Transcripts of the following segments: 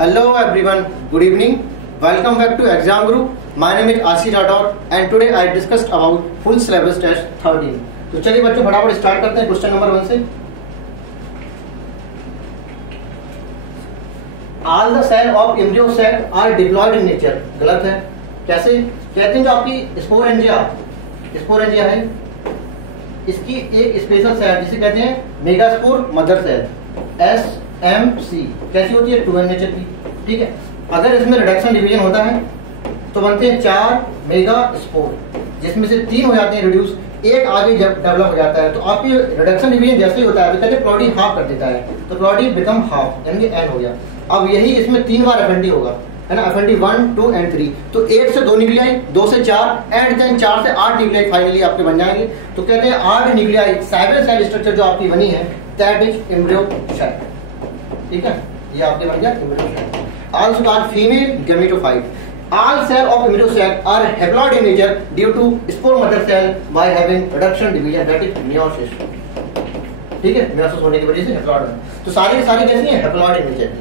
Hello everyone, good evening. Welcome back to Exam Guru. My name is Ashish Rathod and today I discussed about full syllabus test 13. तो चलिए बच्चों फटाफट start करते हैं question number 1 से. All the cell of embryo sac are diploid in nature. गलत है. कैसे? कहते हैं जो आपकी स्पोरेंजिया है, इसकी एक स्पेशल सेल जिसे कहते हैं मेगास्पोर मदर सेल SMC. कैसी होती है? 2n नेचर की. ठीक है. अगर इसमें रिडक्शन डिवीजन होता है तो बनते हैं 4 मेगा स्पोर, जिसमें से 3 हो जाते हैं रिड्यूस, एक आगे जब डेवलप हो जाता है तो आपकी रिडक्शन डिवीजन जैसे ही होता है तो कहते हैं प्लॉडी हाफ कर देता है, तो प्लॉडी बिकम हाफ यानी n हो गया. अब यही इसमें 3 बार एफएनडी होगा, है ना. F&D 1, 2 and 3. तो 8 से 2 न्यूक्लियाई, 2 से 4 एंड देन 4 से 8 न्यूक्लियाई फाइनली आपके बन जाएंगे. तो कहते हैं 8 न्यूक्लियाई साइबर सेल स्ट्रक्चर जो आपकी बनी है दैट इज एम्ब्रियो सेल. ठीक है, ये आपके बन गया embryo cell. Also called female gametophyte. All cells of embryo sac are haploid in nature due to spore mother cell by having reduction division that is meiosis. ठीक है, meiosis होने की वजह से haploid है. तो सारी कैसी है? haploid in nature.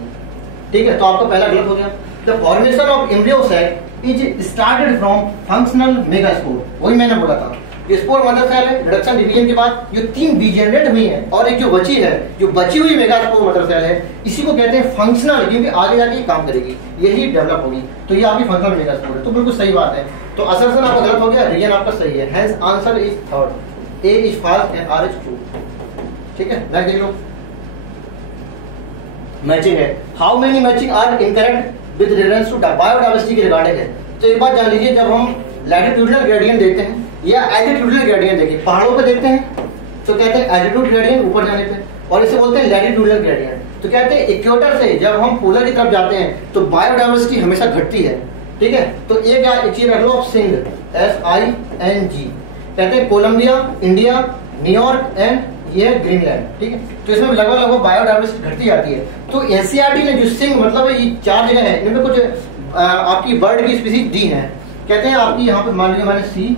ठीक है, तो आपका पहला गलत हो गया. The formation of embryo sac is started from functional megaspore. वही मैंने बोला था. ये स्पोर मदर सेल है, रिडक्शन डिवीजन के बाद जो 3 डीजेनरेट हुई है और एक जो बची हुई मेगास्पोर मदर सेल है, इसी को कहते हैं फंक्शनल, क्योंकि आगे जाके काम करेगी, यही डेवलप होगी. तो ये आपकी फंक्शनल मेगास्पोर है. तो बिल्कुल सही बात है. तो असर्शन आपका गलत हो गया, रीजन आपका सही है. Hence answer is third, A is false and R is true. ठीक है, नेक्स्ट देख लो. मैचिंग है. How many matching are incorrect with reference to biodiversity के रिगार्डिंग है. तो एक बात जान लीजिए, जब हम लैटिट्यूडनल ग्रेडियंट देखते हैं या एल्टीट्यूडनल ग्रेडियंट देखिए, पहाड़ों पे देखते हैं तो कहते हैं एल्टीट्यूड ग्रेडियंट ऊपर जाने पे, और इसे बोलते हैं लैटिट्यूडनल ग्रेडियंट. तो कहते हैं इक्वेटर से जब हम पोलर की तरफ जाते हैं तो बायोडायवर्सिटी हमेशा घटती है. ठीक है, तो एक चीज रख लो आप, सिंग SING. कहते हैं कोलंबिया, इंडिया, न्यूयॉर्क एंड ये ग्रीनलैंड. ठीक है, तो इसमें लगभग बायोडायवर्सिटी घटती जाती है. तो NCERT ने जो सिंग मतलब ये 4 जगह है, इनमें कुछ आपकी बर्ड की स्पीसीज दी है. कहते हैं आपकी यहाँ पे मान लीजिए मैंने CING.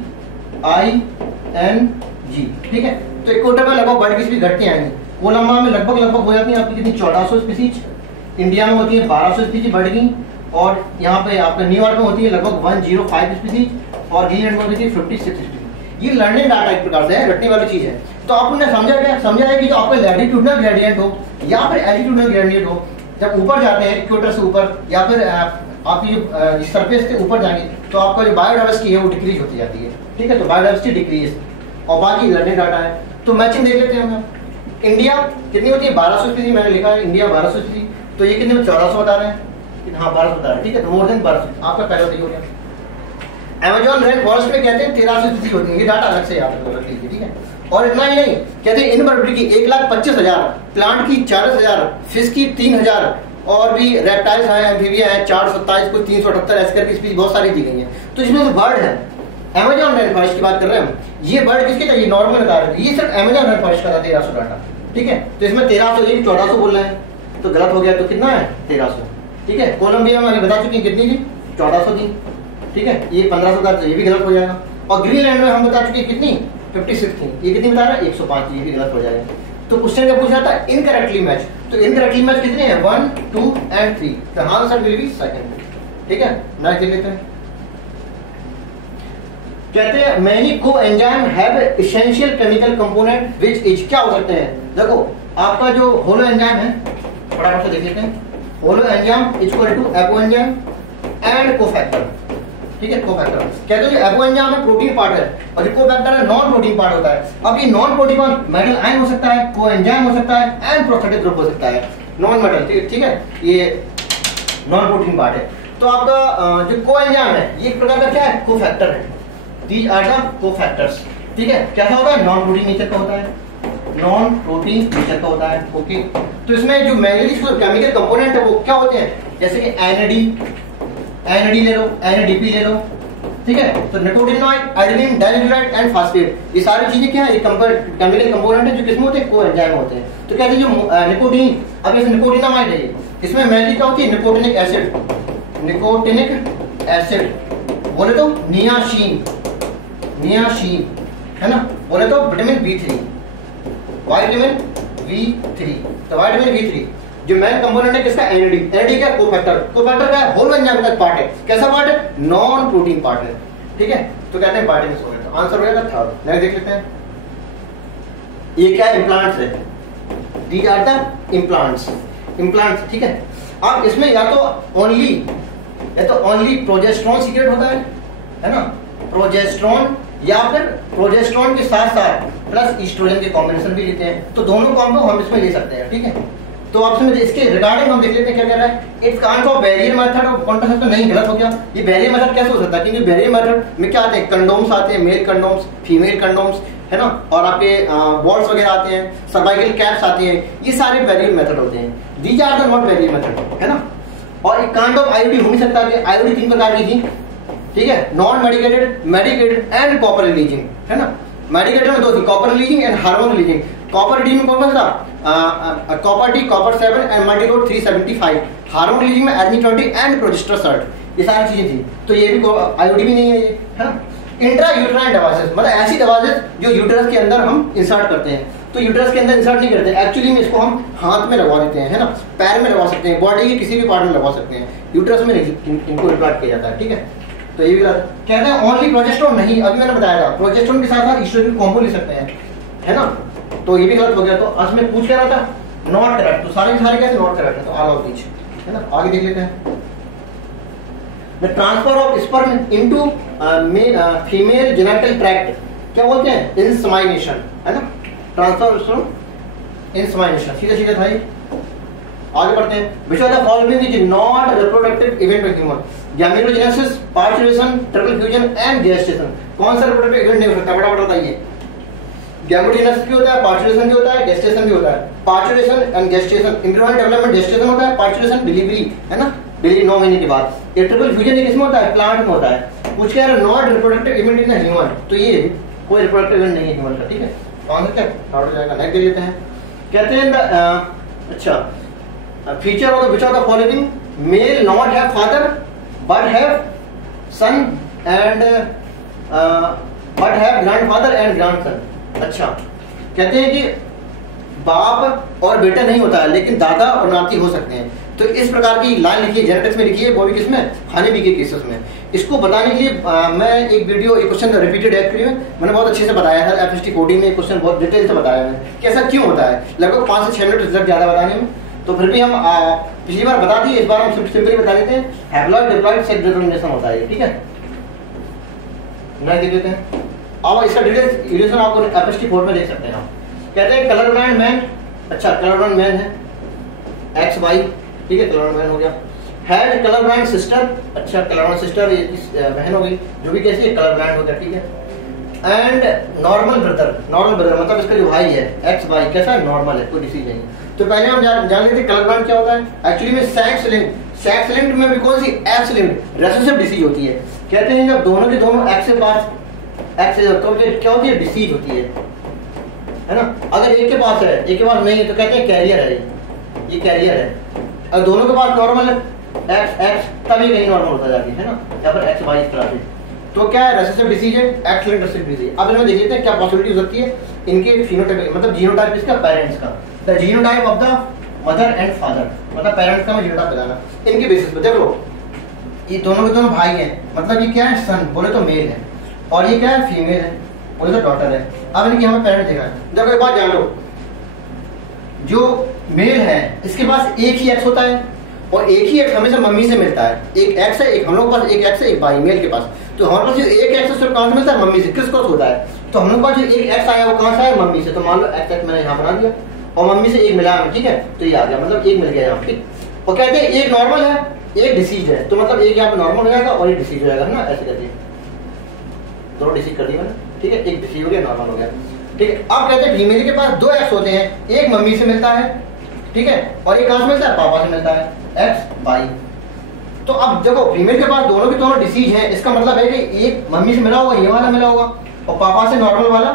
ठीक है, तो इक्वेटर में लगभग बर्ड की स्पीसीज घटती आएंगी. कोलंबिया में लगभग हो जाती है आपकी कितनी 1400 स्पीसीज, इंडिया में होती है 1200 स्पीसीज बर्ड की, और यहाँ पे आपका न्यूयॉर्क में होती है लगभग 105 स्पीसीज, और ग्रीनलैंड में होती है 56 स्पीसीज. ये लर्निंग डाटा एक प्रकार से है, रटने वाली चीज है. तो आपने समझा है कि जो आपका लैटिट्यूडनल ग्रेडियंट हो या फिर एल्टीट्यूडनल ग्रेडियंट हो, जब ऊपर जाते हैं इक्वेटर से ऊपर या फिर आपकी सरफेस के ऊपर जाएंगे तो आपका जो बायोडायवर्सिटी है वो डिक्रीज होती जाती है. ठीक है, तो बायोडायवर्सिटी डिक्रीज, और बाकी लर्निंग डाटा है. तो मैचिंग देख लेते हैं हम. इंडिया कितनी होती है? 1200 स्पीसीज मैंने लिखा है, इंडिया 1200 स्पीसीज. तो ये कितने में 1400 बता रहे हैं. हाँ 1200 बता रहे हैं. ठीक है, तो मोर देन 1200 आपका पहला सही हो गया. अमेजोन रेन फॉरेस्ट में कहते हैं 1300 स्पीसीज होती है. ये डाटा अलग से याद रख लीजिए. ठीक है, और इतना ही नहीं, कहते हैं इनवर्टेब्रेट की 1,25,000, प्लांट की 40,000, फिश की 3,000, और भी रेप्टाइल्स हैं, एम्फीबिया है 427, कुछ 378 ऐसे करके स्पीसीज बहुत सारी दी गई हैं. तो इसमें जो बर्ड है अमेजोन रेन फॉरेस्ट की बात कर रहे हैं हम. ये बर्ड किसके चाहिए? नॉर्मल बता रहे थे, ये सिर्फ अमेजोन रेन फॉरेस्ट का था 1300 डाटा. ठीक है, तो इसमें 1300 एक 1400 बोल रहे हैं, तो गलत हो गया. तो कितना है? 1300. ठीक है, कोलंबिया में अभी बता चुके हैं कितनी थी? 1400 थी. ठीक है, ये 1500 था, तो ये भी गलत हो जाएगा. और ग्रीनलैंड में हम बता चुके कितनी? 56 थी. ये कितनी बता रहे हैं? 105. ये भी गलत हो जाएगा. तो क्वेश्चन क्या पूछा था? Incorrectly match. तो इनकरेक्टली मैच कितने हैं? 1, 2 and 3. The answer will B second. ठीक है, नेक्स्ट देख लेते हैं. कहते हैं many coenzyme have essential chemical component which is, क्या हो सकते हैं? देखो आपका जो होलो एंजाइम है, फटाफट से देख लेते हैं. Holoenzyme equal to apoenzyme and cofactor. ठीक है, कोफैक्टर. कहते हैं जो एपो एंजाइम है प्रोटीन पार्ट है, और जो कोफैक्टर है नॉन प्रोटीन पार्ट होता है. अब ये नॉन प्रोटीन मेटल आयन हो सकता है, कोएंजाइम हो सकता है, एंड प्रोस्थेटिक ग्रुप हो सकता है. Non metal. ठीक है, ये नॉन प्रोटीन पार्ट है. तो आपका जो कोएंजाइम है ये एक प्रकार का क्या है? कोफैक्टर है. These are the cofactors. ठीक है, कैसा होता है? नॉन प्रोटीन नेचर का होता है, नॉन प्रोटीन नेचर का होता है. ओके, तो इसमें जो मैग्नीशियस केमिकल कंपोनेंट है वो क्या होते हैं? जैसे कि NAD ले लो, NADP ले लो. ठीक है, तो निकोटिनोइड, एडेनिन, डाइन्यूक्लियोटाइड एंड फास्फेट, ये सारी चीजें क्या है? ये केमिकल कंपोनेंट है जो किसमें होते हैं? कोएंजाइम होते हैं. तो कहते हैं जो निकोटीन, अब जैसे निकोटिनामाइड है, इसमें मेनली क्या होती है? Nicotinic acid. बोले तो नियासीन है ना. बोले तो विटामिन B3, विटामिन B3. तो विटामिन B3 जो मेन कंपोनेंट है किसका, एनएडी। एनएडी क्या, कोफैक्टर। कोफैक्टर का होल एंजाइम का पार्ट है। कैसा पार्ट है, नॉन प्रोटीन पार्ट है, ठीक है। तो कहते हैं पार्टिकल्स हो गए। तो आंसर हो जाएगा थर्ड। नेक्स्ट देख लेते हैं, ये क्या है, इम्प्लांट्स है। These are the implants, implants, ठीक है। अब इसमें या तो ओनली प्रोजेस्टेरॉन सीक्रेट होता है ना, प्रोजेस्टेरॉन, या फिर प्रोजेस्टेरॉन के साथ साथ प्लस ईस्ट्रोजन के कॉम्बिनेशन भी लेते हैं। तो दोनों कॉम्बो हम इसमें ले सकते हैं, ठीक है। तो ऑप्शन में इसके रिगार्डिंग हम देख लेते हैं क्या कह रहा है। It's kind of barrier method of contraception. नहीं, गलत हो गया। ये बैरियर मेथड कैसे हो सकता है, क्योंकि बैरियर मेथड में क्या आते हैं, कंडोम्स आते हैं, मेल कंडोम्स, फीमेल कंडोम्स, है ना, और आपके बॉल्स वगैरह आते हैं, सर्वाइकल कैप्स आती हैं, ये सारे बैरियर मेथड होते हैं। These are the not barrier method, है ना। और एक काइंड ऑफ आईओडी हो नहीं सकता कि आईओडी 3 प्रकार की थी, ठीक है, non medicated, medicated and copper releasing, है ना। मेडिकेटेड में 2 थी, copper releasing and hormone releasing. Copper D में कौन सा था, copper D, copper 7 and Multiload 375। Hormone releasing में एर्नी 20 एंड प्रोजेस्टर सर्ट, ये सारी चीजें थी। तो ये भी आईओडी भी नहीं है ये, है ना। इंट्रा यूट्राइन डिवाइसेस, मतलब ऐसी डिवाइसेस जो यूट्रस के अंदर हम इंसर्ट करते हैं। तो यूट्रस के अंदर इंसर्ट नहीं करते, एक्चुअली में इसको हम हाथ में लगवा देते हैं, है ना, पैर में लगवा सकते हैं, बॉडी के किसी भी पार्ट में लगवा सकते हैं, यूट्रस में इनको इम्प्लांट किया जाता है, ठीक है। तो ये भी कहते हैं ओनली प्रोजेस्टेरॉन नहीं, अभी मैंने बताया था प्रोजेस्टेरॉन के साथ साथ ईस्ट्रोजन कॉम्बो ले सकते हैं, है ना। तो ये भी गलत हो गया। तो आज में पूछ क्या रहा था, नॉट करेक्ट। तो सारे के सारे कैसे नॉट करेक्ट है, तो ऑल ऑफ दीज, है ना। आगे देख लेते हैं, the transfer of sperm into female genital tract क्या बोलते हैं, इंसेमिनेशन, है ना। ट्रांसफर फ्रॉम इंसेमिनेशन, सीधे सीधे था ये। आगे बढ़ते हैं, विच of the following is not reproductive event of human, gametogenesis, parturition, triple fusion and gestation. कौन सा रिप्रोडक्टिव इवेंट नहीं हो सकता, बड़ा बताइए। गैमेटोजेनेसिस भी होता है, पार्चुरेशन भी होता है, गेस्टेशन भी होता है। Parturition and gestation, embryonic development gestation होता है, पार्चुरेशन डिलीवरी, है ना, डिलीवरी 9 महीने के बाद। ये ट्रिपल फ्यूजन ये किसमें होता है, प्लांट में होता है। पूछ क्या है, not reproductive event in human, तो ये कोई रिप्रोडक्टिव इवेंट नहीं है ह्यूमन का, ठीक है। आंसर क्या आउट हो जाएगा। नेक्स्ट देख लेते हैं, कहते हैं अच्छा, feature of the which of the following male not have father but have son and but have grandfather and grandson. अच्छा, कहते हैं कि बाप और बेटा नहीं होता है, लेकिन दादा और नाती हो सकते हैं। तो इस प्रकार की लाइन लिखी है, जेनेटिक्स में लिखी है, वो भी किसमें, हनी बी के केसेस में। इसको बताने के लिए मैं एक वीडियो, एक क्वेश्चन रिपीटेड है, एक्चुअली मैंने बहुत अच्छे से बताया है, एफएसटी कोडिंग में क्वेश्चन बहुत डिटेल से बताया है कि ऐसा क्यों होता है, लगभग 5 से 6 मिनट रिजल्ट ज्यादा बताने में। तो फिर भी हम पिछली बार बता दिए, इस बार हम सिंपली बता देते हैं। हैप्लॉइड डिप्लॉइड सेक्स डिटरमिनेशन होता है, ठीक है। नहीं देख लेते हैं, अब इसका डिटेल्स इल्यूशन आपको एफएसटी कोड में देख सकते हैं। आप कहते हैं कलर ब्लाइंड मैन, अच्छा कलर ब्लाइंड मैन है एक्स वाई, ठीक है, कलर मैन हो गया। हैड कलर ब्लाइंड सिस्टर, अच्छा कलर ब्लाइंड सिस्टर बहन हो गई, जो भी कैसी है कलर ब्लाइंड हो गया, ठीक है। And normal brother, normal brother मतलब इसका जो भाई है एक्स वाई कैसा है, नॉर्मल है, कोई डिसीज नहीं है। तो पहले हम जान लेते कलर ब्लाइंड क्या होता है। एक्चुअली में सेक्स लिंक्ड में भी कौन सी, एक्स लिंक्ड रेसेसिव डिसीज होती है। कहते हैं जब दोनों के दोनों एक्स के पास एक्स तो क्या होती है, डिसीज होती है ना। अगर एक के पास है एक के पास नहीं है तो कहते हैं कैरियर है, ये कैरियर है। अगर दोनों के पास नॉर्मल है एक्स एक्स तभी कहीं नॉर्मल होता जाती है ना, या फिर एक्स वाई इस तरह से। तो क्या है, रेसेसिव डिसीज है, एक्स लिंक्ड रेसेसिव डिसीज। अब इनमें देख लेते हैं क्या पॉसिबिलिटी हो सकती है इनके फिनोटाइप, मतलब जीनोटाइप इसका पेरेंट्स का, the genotype of the mother and father, मतलब पेरेंट्स का मैं जीनोटाइप बताना इनके बेसिस पे। देखो ये दोनों के दोनों भाई हैं, मतलब ये क्या है, सन बोले तो मेल है, और ये क्या है, फीमेल है बोले तो डॉटर है। अब इनकी हमें पेरेंट्स देखा है। देखो एक बात जान लो, जो मेल है इसके पास एक ही एक्स होता है, और एक ही एक्स हमेशा मम्मी से मिलता है। एक एक्स है, एक हम लोग के पास एक एक्स है, एक भाई मेल के पास। तो हमारे पास जो एक एक्स है सिर्फ कहाँ से मिलता है, मम्मी से। किसको होता है, तो हम लोग का जो एक एक्स आया वो कहाँ से आया, मम्मी से। तो मान लो एक्स एक्स मैंने यहाँ बना दिया और मम्मी से एक मिला है, ठीक है, तो ये आ गया, मतलब एक मिल गया यहाँ, ठीक। और कहते हैं एक नॉर्मल है एक डिसीज है, तो मतलब एक यहाँ पे नॉर्मल हो जाएगा और एक डिसीज हो जाएगा, है ना, ऐसे कहते हैं। दोनों डिसीज कर दिया मैंने, ठीक है, एक डिसीज हो गया, नॉर्मल हो गया, ठीक है। अब कहते हैं फीमेल के पास 2 एक्स होते हैं, एक मम्मी से मिलता है, ठीक है, और एक कहाँ से मिलता है, पापा से मिलता है, एक्स वाई। तो अब देखो फीमेल के पास दोनों के दोनों डिसीज है, इसका मतलब है कि एक मम्मी से मिला होगा, ये वाला मिला होगा, और पापा से नॉर्मल वाला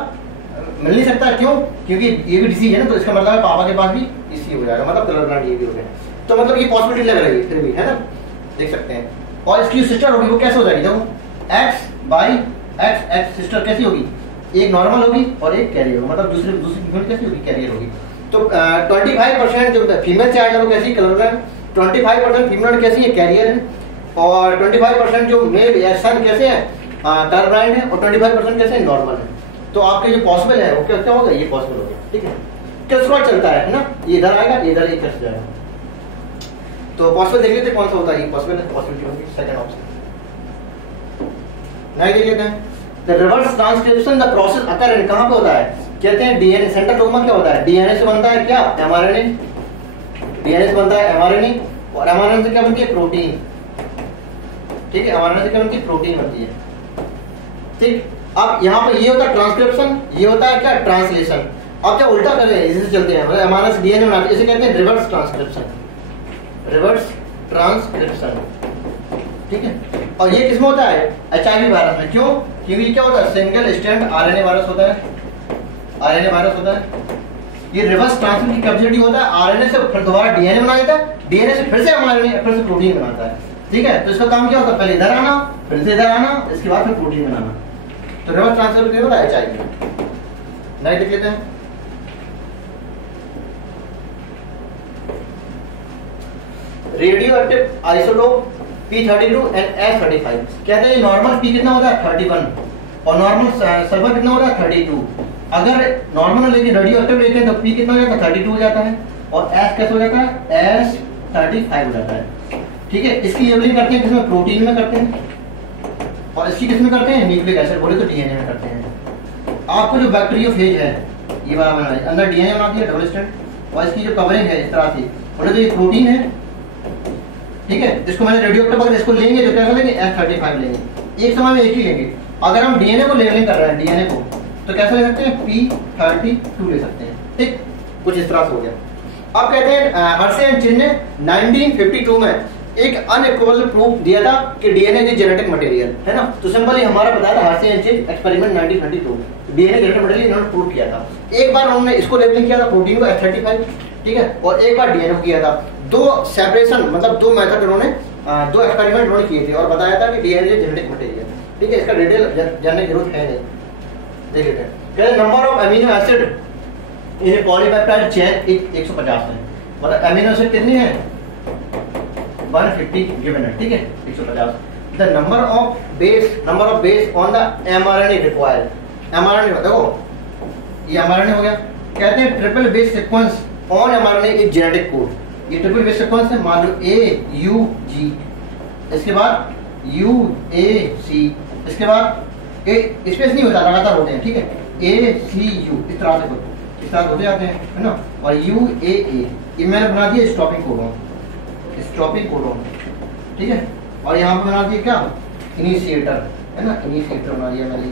मिल नहीं सकता। क्यों, क्योंकि ये भी डिसीज है ना, तो इसका मतलब है पापा के पास भी इसी हो जाएगा, मतलब कलर ब्लाइंड ये भी हो गया। तो मतलब ये पॉसिबिलिटी लग रही है फिर भी, है ना, देख सकते हैं। और इसकी सिस्टर होगी वो कैसे हो जाएगी, देखो X Y X X sister कैसी होगी, एक नॉर्मल होगी और एक कैरियर होगी, मतलब दूसरी फीमेल कैसी होगी, कैरियर होगी। तो 25% जो फीमेल चाइल्ड है वो कैसी कलर है, 25% फीमेल कैसी है कैरियर है, और 25% जो मेल या सन कैसे है कलर ब्लाइंड है, और 25% कैसे नॉर्मल है। तो आपके जो पॉसिबल है वो क्या होगा, ये पॉसिबल हो गया, ठीक है। कैस्ट्रॉल चलता है ना, ये इधर आएगा, ये इधर कैसे जाएगा। तो पॉसिबल देख लेते कौन सा होता है, ये पॉसिबल है, पॉसिबिलिटी होगी सेकंड ऑप्शन। नहीं देख लेते हैं, the reverse transcription the process अकर कहां पे होता है, कहते हैं डीएनए सेंट्रल डोग्मा क्या होता है, डीएनए से बनता है क्या एमआरएनए, डीएनए से बनता है एमआरएनए, और एमआरएनए से क्या बनती है प्रोटीन, ठीक है, एमआरएनए से क्या बनती है प्रोटीन बनती है, ठीक। अब यहाँ पे ये होता है ट्रांसक्रिप्शन, ये होता है क्या ट्रांसलेशन। अब क्या उल्टा कर रहे हैं, इसी से चलते हैं, मतलब एमआरएनए से डीएनए बनाते हैं, इसे कहते हैं रिवर्स ट्रांसक्रिप्शन, रिवर्स ट्रांसक्रिप्शन, ठीक है। और ये किसमें होता है, एचआईवी वायरस में, क्यों, क्योंकि क्या होता है सिंगल स्ट्रैंड आरएनए वायरस होता है, आरएनए वायरस होता है। ये रिवर्स ट्रांसक्रिप्शन की कैपेसिटी होता है, आरएनए से फिर दोबारा डीएनए बना देता है, डीएनए से फिर से एमआरएनए, फिर से प्रोटीन बनाता है, ठीक है। तो इसका काम क्या होता है, पहले इधर आना, फिर से इधर आना, इसके बाद फिर प्रोटीन बनाना। तो रिवर्स ट्रांसक्रिप्शन होता है एचआईवी। नहीं देख लेते हैं, radio active isotope P32 and S35, कहते हैं नॉर्मल P कितना होता है 31 और नॉर्मल सल्फर कितना होता है 32। अगर नॉर्मल लेके रेडियो एक्टिव लेते हैं तो P कितना हो जाता है 32 हो जाता है, और S कैसे हो जाता है S35 हो जाता है, ठीक है। इसकी लेबलिंग करते हैं किसमें, प्रोटीन में करते हैं, और इसकी किसमें करते हैं, न्यूक्लिक एसिड बोले तो डीएनए में करते हैं। आपको जो बैक्टीरियोफेज है ये वाला बना है, अंदर डीएनए बनाती है डबल स्ट्रैंड, और इसकी जो कवरिंग है इस तरह से बोले तो ये प्रोटीन है, ठीक है। इसको मैंने रेडियो एक्टिव अगर इसको लेंगे तो क्या लेंगे S35 लेंगे, एक समय में एक ही लेंगे। अगर हम डीएनए को लेबलिंग कर रहे हैं डीएनए को, तो कैसे ले सकते हैं P32 ले सकते हैं, ठीक, कुछ इस तरह से हो गया। अब कहते हैं हर्शे एंड चिन ने 1952 में एक अनइक्वल प्रूफ दिया था कि डीएनए इज जेनेटिक मटेरियल, है ना। तो सिंपली हमारा बताया था Hershey and chin experiment 1922, DNA genetic material इन्होंने प्रूव किया था। एक बार उन्होंने इसको लेबलिंग किया था प्रोटीन को S35, ठीक है, और एक बार डीएनए को किया था। दो सेपरेशन मतलब दो मेथड उन्होंने दो एक्सपेरिमेंट उन्होंने किए थे और बताया था कि डीएनए जेनेटिक मटेरियल, ठीक है। इसका डिटेल जानने की जरूरत है नहीं, देख लेते हैं। कहते number of amino acid in polypeptide chain 150 है, मतलब अमीनो एसिड कितनी है 150 गिवन है, ठीक है 150। The number of base on the mRNA required, mRNA देखो ये एमआरएनए हो गया। कहते हैं triple base sequence on mRNA is genetic code, ये ट्रिपल बेस सीक्वेंस है, मान लो AUG, इसके बाद UAC, इसके बाद स्पेस नहीं होता लगातार होते हैं, ठीक है, ACU, इस तरह से होते जाते हैं, है ना। और UAA ये मैंने बना दिया स्टॉपिंग कोडोन, ठीक है। और यहाँ पे बना दिया क्या इनिशिएटर, है ना, इनिशिएटर बना दिया मैंने,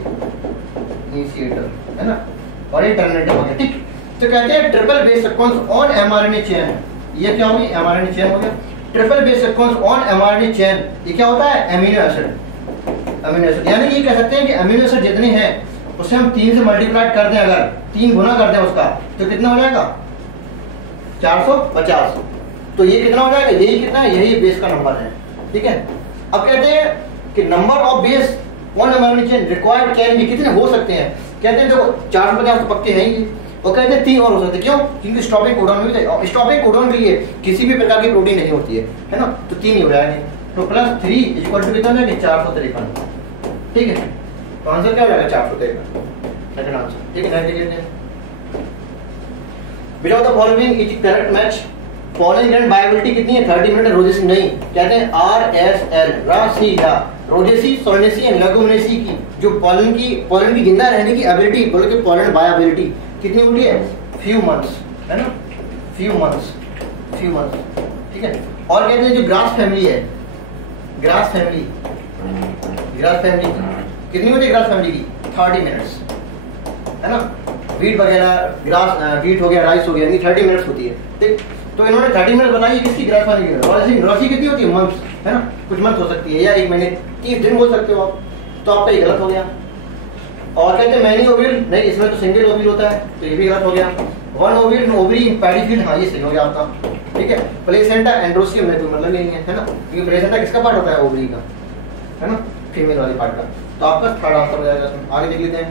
इनिशिएटर, है ना, और ये टर्मिनेटर हो गया, ठीक। तो कहते हैं triple base sequence on mRNA chain, ये क्या होगी एमआरएनए चेन हो गया। Triple base sequence on mRNA chain, ये क्या होता है अमीनो एसिड, यानी ये कह सकते हैं कि अमीनो एसिड जितने हैं उसे हम 3 से मल्टीप्लाई कर दें, अगर 3 गुना कर दें उसका तो कितना हो जाएगा 450। तो ये कितना हो जाएगा, यही कितना है, यही बेस का नंबर है, ठीक है। अब कहते हैं कि number of base on mRNA chain required can be, कितने हो सकते हैं, कहते हैं देखो 450 तो पक्के हैं ही, और कहते हैं 3 और हो सकते हैं, क्यों, क्योंकि स्टॉपिंग कोडॉन में भी, स्टॉपिंग कोडॉन के लिए किसी भी प्रकार की प्रोटीन नहीं होती है ना, तो 3 ही हो जाएंगे। तो +3 इक्वल टू कितना है 453, ठीक है। तो आंसर क्या हो जाएगा 453, सेकंड आंसर, ठीक है। देख लेते हैं below the following is correct match, following grand viability कितनी है 30 मिनट, रोजेसी नहीं, कहते हैं RSL रासीडा रोजेसी सोनेसी एंड लेगुमिनेसी की जो पोलन की जिंदा रहने की एबिलिटी बोले कि पोलन वायबिलिटी कितनी होती है फ्यू मंथ्स, है ना, फ्यू मंथ्स, ठीक है। और कहते हैं जो ग्रास फैमिली है, ग्रास फैमिली कितनी होती है ग्रास फैमिली की 30 मिनट्स, है ना। वीट वगैरह ग्रास वीट हो गया राइस हो गया, यानी 30 मिनट्स होती है, ठीक। तो इन्होंने 30 मिनट बनाई किसकी ग्रास फैमिली की, और ऐसी ग्रासी कितनी होती है मंथ्स, है ना, कुछ मंथ हो सकती है या 1 महीने 30 दिन बोल सकते हो आप, तो आपका ये गलत हो गया। और कहते हैं मैनी ओविल नहीं, इसमें तो सिंगल ओविल होता है, तो ये भी गलत हो गया। वन ओविल ओवरी इन पैडीफील्ड, हाँ ये सही हो गया आपका, ठीक है। प्लेसेंटा एंड्रोसियम में कोई मतलब नहीं है ना, क्योंकि प्लेसेंटा किसका पार्ट होता है ओवरी का, है ना, फीमेल वाली पार्ट का। तो आपका थर्ड आंसर हो जाएगा। आगे देख लेते हैं।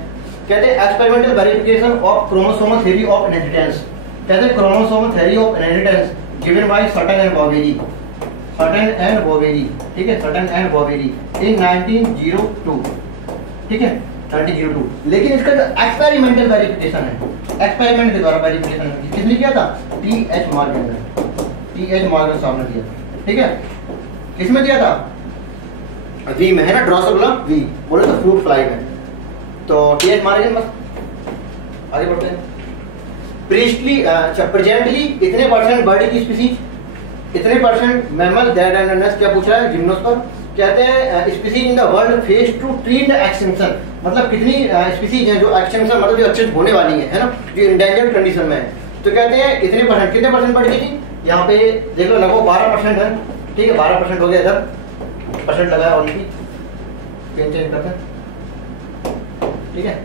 कहते हैं experimental verification of chromosomal theory of inheritance, कहते हैं chromosome theory of inheritance given by Sutton and Boveri, ठीक है, सटन एंड बॉवेरी इन 1902, ठीक है 1902। लेकिन इसका जो एक्सपेरिमेंटल वेरिफिकेशन है, एक्सपेरिमेंट के द्वारा वेरिफिकेशन किसने किया था? टी.एच. मॉर्गन साहब ने किया, ठीक है। किसमें दिया था? वी में है ना, ड्रोसोफिला वी, बोले तो फ्रूट फ्लाई में, तो टी.एच. मॉर्गन। बस आगे बढ़ते हैं। प्रेजेंटली इतने परसेंट बर्ड की स्पीसीज, इतने percent mammal that and nest, क्या पूछ रहा है जिम्नोस्पर्म, कहते हैं species in the world face to threat extinction, मतलब कितनी स्पीसीज हैं जो एक्सटिंक्शन मतलब जो एक्सटिंक्ट होने वाली है ना, जो इंडेंजर्ड कंडीशन में है। तो कहते हैं इतने परसेंट, कितने परसेंट बढ़ गई थी? यहाँ पे देख लो, लगभग 12% है, ठीक है 12% हो गया, इधर परसेंट लगाया ऑलरेडी, पेन चेंज करते हैं, ठीक है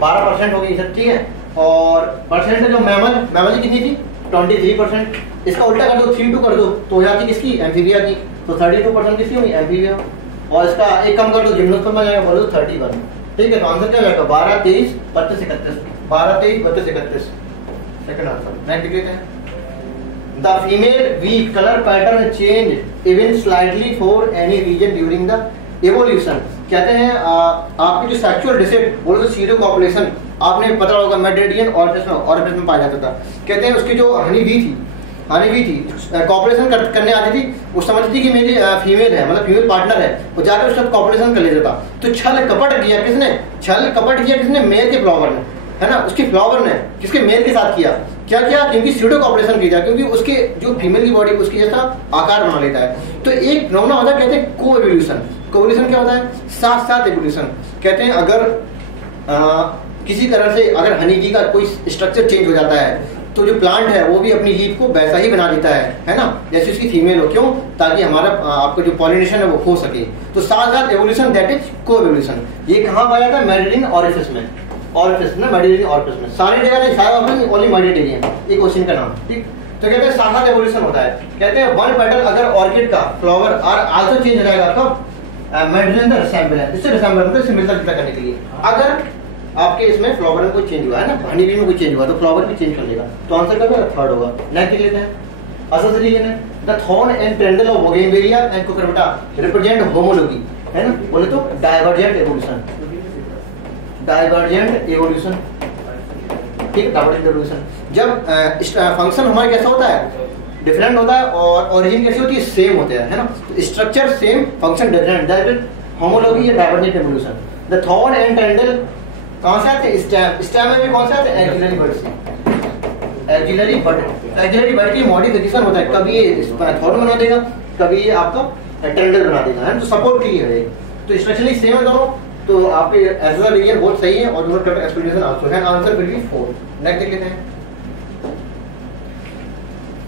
12% हो गई सर, ठीक है। और परसेंट जो मैमल की कितनी थी? 23%। इसका उल्टा कर दो, 3 कर दो तो हो जाती किसकी? एम्फीबिया की, तो 32% किसकी होगी? एम्फीबिया। और इसका एक कम कर दो, जिम्नोस्पर्म में जाएगा, बोलो 31, ठीक है। तो आंसर क्या हो जाएगा? 12, 23, 32, 31, 12, 23, 32, 31, सेकंड आंसर। नेक्स्ट देखते हैं। The female weak colour pattern change even slightly for any reason during the evolution, कहते हैं आपकी जो सेक्सुअल डिसेट बोलो तो सीरो कॉपुलेशन, आपने पता होगा मेडिटेरियन ऑर्बिट में पाया जाता था। कहते हैं उसकी जो हनी वी थी कॉपुलेशन करने आती थी, वो समझती थी कि मेरी फीमेल है, मतलब फीमेल पार्टनर है, वो जाकर उसके साथ कॉपुलेशन कर लेता था। तो छल कपट किया किसने? मेल के फ्लावर ने, है ना, उसके फ्लावर ने किसके? मेल के साथ किया। क्या किया? क्योंकि सीडो कॉपुलेशन किया, क्योंकि उसके जो फीमेल की बॉडी उसकी जैसा आकार बना लेता है। तो एक फिनोमेना होता है, कहते हैं को एवोल्यूशन। कोवोल्यूशन क्या होता है? साथ एवोल्यूशन। कहते हैं अगर किसी तरह से अगर हनी बी का कोई स्ट्रक्चर चेंज हो जाता है तो जो प्लांट है वो भी अपनी हीप को वैसा ही बना देता है ना, जैसे उसकी फीमेल हो। क्यों? ताकि हमारा आपका जो पॉलिनेशन है वो हो सके। तो साथ एवोल्यूशन, दैट इज को एवोल्यूशन। ये कहाँ पाया था? मेडिटेरियन ऑरिफिस में, मेडिटेरियन ऑरिफिस में। सारी जगह नहीं, सारा ओनली मेडिटेरियन, ये क्वेश्चन का नाम, ठीक। तो कहते हैं साथ एवोल्यूशन होता है। कहते हैं वन पेटल अगर ऑर्किड का फ्लावर आल्सो चेंज हो जाएगा कब? मेडिटेरियन रिसेम्बलेंस, इससे रिसेम्बलेंस मतलब इससे मिलता जुलता करने के लिए। अगर आपके इसमें फ्लावर में कोई चेंज हुआ है ना, हनी बी में कोई चेंज हुआ तो फ्लावर भी चेंज कर लेगा। तो आंसर क्या होगा? थर्ड होगा। नेक्स्ट लेते हैं। असल रीजन है the thorn and tendril of bougainvillea and cucurbita represent homology, है ना, बोले तो डाइवर्जेंट एवोल्यूशन, ठीक है, डाइवर्जेंट एवोल्यूशन। जब फंक्शन हमारा कैसा होता है? डिफरेंट होता है, और ओरिजिन कैसी होती है? सेम होते हैं, है ना, structure same, function different, that is homology या divergent evolution. The thorn and tendril कहाँ से आते हैं? स्टेम में भी कौन से आते हैं? एक्सिलरी बर्ड से। एक्सिलरी बर्ड की मॉडिफिकेशन होता है, कभी ये थॉर्न बना देगा, कभी ये आपका टेंडल बना देगा, है, तो सपोर्ट के लिए है। तो स्ट्रक्चरली सेम है दोनों, तो आपके एजुअल रीजन बहुत सही है, और दोनों का एक्सप्लेनेशन आल्सो है। Answer will B 4। नेक्स्ट देख लेते हैं।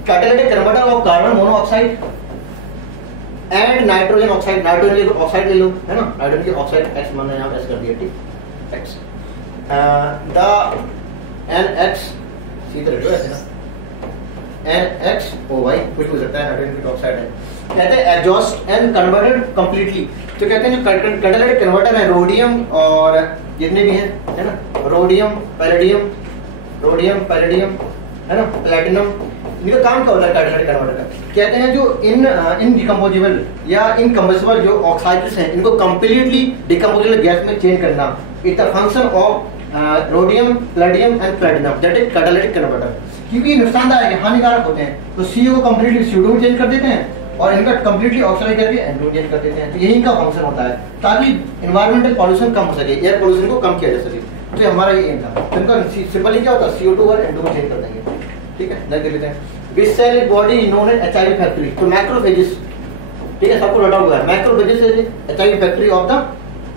Catalytic converter of carbon monoxide and nitrogen oxide, nitrogen oxide ले लो, है ना, नाइट्रोजन की ऑक्साइड एक्स माना यहाँ एस कर दिया, ठीक, एक्स। द NX सीधे रखो ऐसे ना, NXOY कुछ हो सकता है, नाइट्रोजन की ऑक्साइड है। कहते हैं एग्जॉस्ट एंड कन्वर्टेड कंप्लीटली। तो कहते हैं जो कैटालिटिक कन्वर्टर है, रोडियम और जितने भी हैं, है ना, रोडियम पैलेडियम, है ना, प्लैटिनम, इनका काम क्या होता है कैटालिटिक कन्वर्टर का? कहते हैं जो इनडिकम्पोजेबल या इनकम्बसिबल जो ऑक्साइड्स हैं, इनको कंप्लीटली डिकम्पोजेबल गैस में चेंज करना। It's a function of rhodium, platinum and platinum, that is catalytic converter. क्योंकि ये नुकसानदायक है, हानिकारक होते हैं, तो CO को कंप्लीटली CO में चेंज कर देते हैं, और इनका कंप्लीटली ऑक्साइड करके NO चेंज कर देते हैं। तो यही इनका फंक्शन होता है, ताकि एनवायरमेंटल पॉल्यूशन कम हो सके, एयर पॉल्यूशन को कम किया जा सके। तो हमारा ये एम था। तो इनका सिंपली क्या होता है? CO2 और N2 को चेंज कर देंगे, ठीक है। देख लेते हैं। Which cell is body known as HIV factory? तो मैक्रोफेजेस, ठीक है, सबको रटा हुआ है। Macrophages is HIV factory of the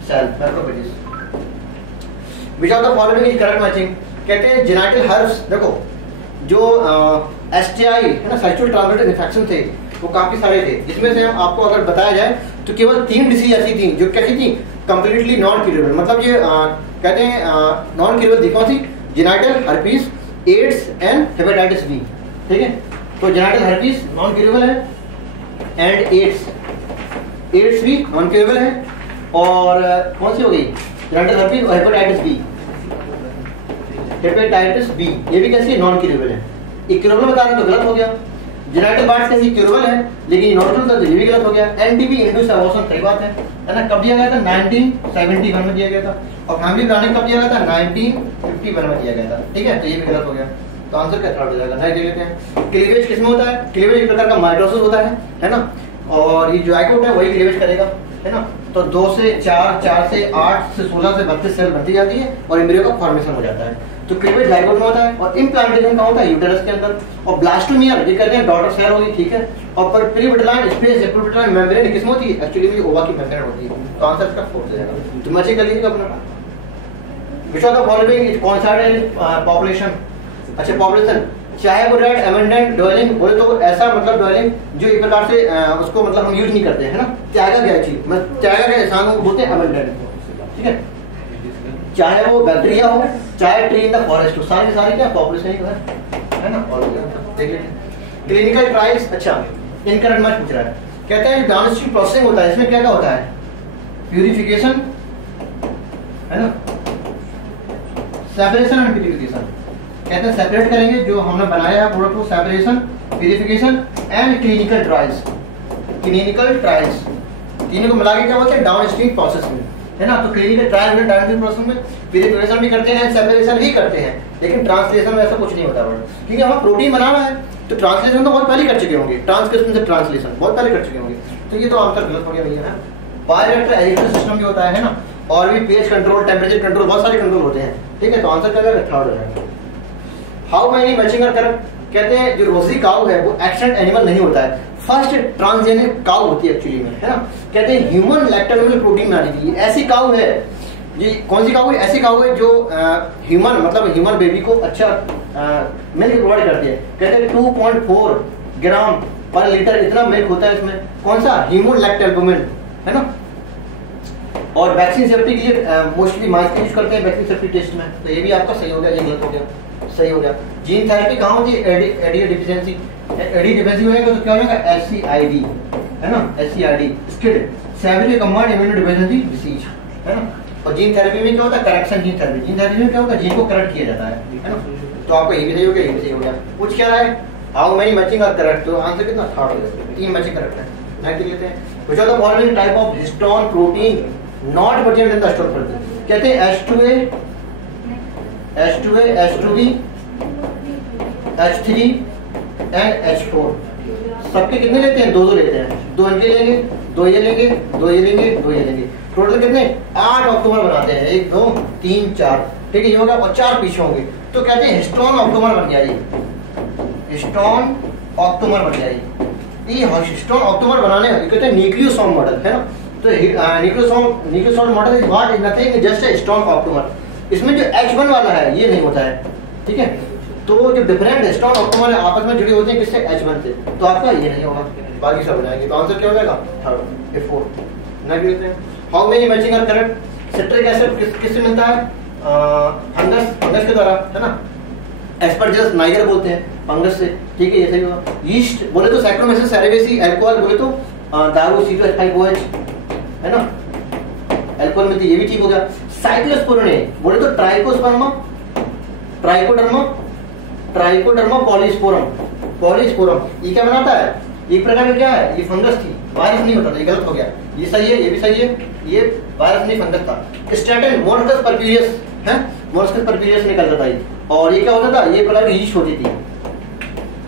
cell, macrophages. Which of the following is correct matching? कहते हैं जेनिटल हर्ब्स, देखो जो STI है ना, सेक्सुअल ट्रांसमिटेड इन्फेक्शन थे, वो काफी सारे थे, जिसमें से हम आपको अगर बताया जाए तो केवल 3 डिसीज ऐसी थी जो कैसी थी? कंप्लीटली नॉन क्यूरेबल, मतलब ये कहते हैं नॉन क्यूरेबल थी। कौन सी? Genital herpes, AIDS and hepatitis B, ठीक है। तो जेनिटल हर्पीस नॉन क्यूरेबल है, एंड एड्स भी नॉन क्यूरेबल है, और कौन सी हो गई? जेनिटल हर्पीस और हेपेटाइटिस बी, हेपेटाइटिस बी, ये भी कैसी है, नॉन क्यूरेबल है। इक्यूरेबल बता रहे हैं तो गलत हो गया। जेनेटिक बार्ड्स कैसी क्यूरेबल है लेकिन नॉन क्यूरेबल था, तो ये भी गलत हो गया। एनडीबी इंड्यूस्ड अबॉर्शन, सही बात है ना। कब दिया गया था, 1971 में दिया गया था। और फैमिली प्लानिंग कब दिया गया था, 1951 में दिया गया था। ठीक है, तो ये भी गलत हो गया। तो आंसर क्या थर्ड हो जाएगा, नहीं दे लेते हैं। क्लीवेज किसमें होता है, क्लीवेज एक प्रकार का माइटोसिस होता है ना। और ये जाइगोट है वही क्लीवेज करेगा, है ना। तो 2 से 4, 4 से 8 से 16 से 32 सेल बनती जाती है और एम्ब्रियो का फॉर्मेशन हो जाता है। तो क्लीवेज जाइगोट में होता है। और इम्प्लांटेशन कहाँ होता है, यूटेरस के अंदर। और ब्लास्टोमिया ये कहते हैं डॉटर सेल होगी, ठीक है। और पेरिविटलाइन स्पेस या पेरिविटलाइन मेम्ब्रेन किसमें होती है, एक्चुअली में ओवा की मेम्ब्रेन होती है। तो आंसर इसका फोर्थ हो जाएगा। तो मजे कर लीजिएगा अपना। विच of the following is concerted population, अच्छा पॉपुलेशन, चाहे वो रेड एमेंडेंट ड्वेलिंग बोले तो ऐसा मतलब ड्वेलिंग जो एक प्रकार से उसको मतलब हम यूज नहीं करते हैं, है ना। त्यागा गया चीज, मतलब त्यागा गया इंसान को बोलते हैं एमेंडेंट, ठीक है। चाहे वो बैक्टीरिया हो, चाहे ट्री इन द फॉरेस्ट हो, सारी सारी क्या पॉपुलेशन है ना। और देख लीजिए क्लिनिकल ट्रायल्स, अच्छा इनकरेक्ट मत पूछ रहा है। कहते हैं डाउनस्ट्रीम प्रोसेसिंग होता है, इसमें क्या क्या होता है, प्यूरिफिकेशन, है ना, सेपरेशन एंड प्यूरिफिकेशन। कहते हैं सेपरेट करेंगे जो हमने बनाया है प्रोडक्ट को, separation, purification and clinical trials. Clinical trials तीनों को मिला के क्या बोलते हैं, डाउनस्ट्रीम प्रोसेस में, है ना। तो क्लिनिकल ट्रायल में डाउनस्ट्रीम प्रोसेस में प्यूरिफिकेशन भी करते हैं, सेपरेशन भी करते हैं, लेकिन ट्रांसलेशन में ऐसा कुछ नहीं होता है, क्योंकि हमें प्रोटीन बनाना है। तो ट्रांसलेशन तो बहुत पहले कर चुके होंगे, ट्रांसक्रिप्शन से ट्रांसलेशन बहुत पहले कर चुके होंगे। तो ये तो आंसर गलत हो गया भैया, है। बायोरिएक्टर एडिक्टिव सिस्टम भी होता है ना। और भी pH कंट्रोल, टेम्परेचर कंट्रोल, बहुत सारे कंट्रोल होते हैं, ठीक है। तो आंसर क्या जाएगा, थर्ड हो जाएगा। How many matching are correct, कहते हैं जो रोजी काउ है वो एक्सटेंट एनिमल नहीं होता है, फर्स्ट ट्रांसजेनिक काउ होती है एक्चुअली में, है ना। कहते हैं ह्यूमन लैक्टोनिमल प्रोटीन बनाने की ऐसी काउ है जी। कौन सी काउ है, ऐसी काउ है जो ह्यूमन मतलब ह्यूमन बेबी को अच्छा मिल्क प्रोवाइड करती है। कहते हैं 2.4 ग्राम पर लीटर इतना मिल्क होता है इसमें। कौन सा, ह्यूमन लैक्टोनिमल, है ना। और वैक्सीन सेफ्टी के लिए मोस्टली मास्क यूज करते हैं वैक्सीन सेफ्टी टेस्ट में। तो ये भी आपका सही हो गया, ये गलत हो गया, सही हो गया। जीन थेरेपी कहाँ होती है, एडी डिफिशिएंसी, एडी डिफिशिएंसी होगा तो क्या हो जाएगा, SCID, है ना, SCID SCID severe combined immunodeficiency disease, है ना। और जीन थेरेपी में क्या होता है, correction gene therapy. Gene therapy में क्या होता है, जीन को करेक्ट किया जाता है ना। तो आपको ये भी सही हो गया, ये भी सही हो गया। कुछ क्या रहा है, how many matching are correct, तो आंसर कितना, थर्ड हो गया। 3 मैचिंग करेक्ट है। नेक्स्ट देख लेते हैं, which are the following type of histone protein not present in the store protein. कहते हैं H2A, H2B, H3 and H4। सबके कितने लेते हैं, 2 लेते हैं। 2 इनके लेंगे, 2 ये लेंगे, 2 ये लेंगे, 2 ये लेंगे। टोटल कितने, 8 ऑक्टोबर बनाते हैं। 1 2 3 4, ठीक है, ये होगा। और 4 पीछे होंगे। तो कहते हैं हिस्टोन ऑक्टोमर बन गया, ये हिस्टोन ऑक्टोमर बन गया। ये हिस्टोन ऑक्टोमर बनाने का कहते हैं न्यूक्लियोसोम मॉडल, है ना। तो nucleosome model is what, is nothing just a histone octamer. इसमें जो H1 वाला है ये नहीं होता है, ठीक है। तो जो डिफरेंट हिस्टोन ऑक्टोमर आपस में जुड़े होते हैं किससे, H1 से। तो आपका ये नहीं होगा, बाकी सब हो जाएंगे। तो आंसर क्या हो जाएगा, थर्ड, 4। नेक्स्ट देखते हैं, how many matching are correct. Citric acid किससे मिलता है, फंगस के द्वारा, है ना। एस्परजिलस नाइगर बोलते हैं फंगस से, ठीक है, ये सही होगा। यीस्ट बोले तो सैक्रोमेसिस सेरेवेसी, अल्कोहल बोले तो दारू C2H5OH, है ना, अल्कोहल में तो ये भी ठीक हो गया। साइक्लोस्पोरिन बोले तो ट्राइकोस्पर्मा, ट्राइकोडर्मा पॉलीस्पोरम। ये क्या बनाता है, एक प्रकार का क्या है, ये फंगस थी, वायरस नहीं होता था, ये गलत हो गया। ये सही है, ये भी सही है, ये वायरस नहीं फंगस था। स्टेटिन मोलस्कस परप्यूरियस है, मोलस्कस परप्यूरियस निकलता था ये। और ये क्या होता था, ये प्रकार की यीस्ट होती थी,